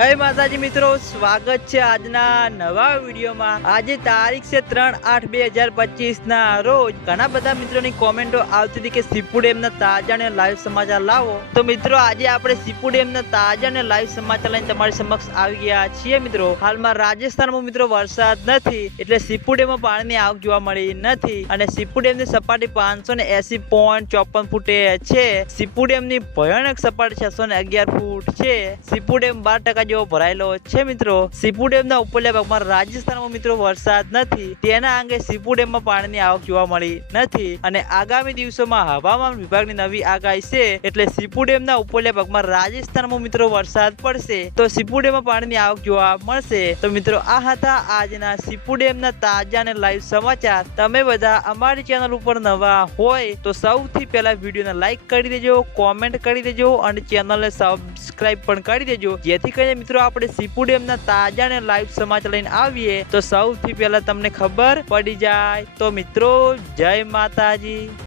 હે માતાજી મિત્રો, સ્વાગત છે આજના નવા વિડીયોમાં. આજે તારીખ છે ત્રણ આઠ બે હજાર પચીસ ના રોજ ઘણા બધા મિત્રોની કોમેન્ટો આવતી હતી કે સીપુ ડેમના તાજા અને લાઈવ સમાચાર લાવો. તો મિત્રો, આજે આપણે સીપુ ડેમના તાજા અને લાઈવ સમાચાર લઈને તમારી સમક્ષ આવી ગયા છીએ મિત્રો. હાલમાં રાજસ્થાનમાં મિત્રો વરસાદ નથી, એટલે સીપુ ડેમમાં પાણીની આવક જોવા મળી નથી. અને સીપુ ડેમની સપાટી પાંચસો ને એસી પોઈન્ટ ચોપન ફૂટે છે. સીપુ ડેમની ભયાનક સપાટી છસો ને અગિયાર ફૂટ છે. સીપુ ડેમ બાર ટકા જેવો ભરાયેલો છે મિત્રો. સીપુ ડેમના ઉપરલા ભાગમાં રાજસ્થાનમાં મિત્રો વરસાદ નથી. તેના અંગે સીપુ ડેમમાં પાણીની આવક જોવા મળી નથી. અને આગામી દિવસોમાં હવામાન વિભાગની નવી આગાહી છે એટલે સીપુ ડેમના ઉપરલા ભાગમાં રાજસ્થાનમાં મિત્રો વરસાદ પડશે. તો સીપુ ડેમમાં પાણીની આવક જોવા મળશે. તો મિત્રો, આ હતા આજના સીપુ ડેમના તાજા અને લાઈવ સમાચાર. તમે બધા અમારી ચેનલ ઉપર નવા હોય તો સૌથી પહેલા વિડીયોને લાઈક કરી દેજો કોમેન્ટ કરી દેજો અને ચેનલને સબસ્ક્રાઈબ પણ કરી દેજો. જેથી કરીને મિત્રો, આપણે સીપુ ડેમના તાજા ને લાઈવ સમાચાર લઈને આવીએ તો સૌથી પહેલા તમને ખબર પડી જાય. તો મિત્રો, જય માતાજી.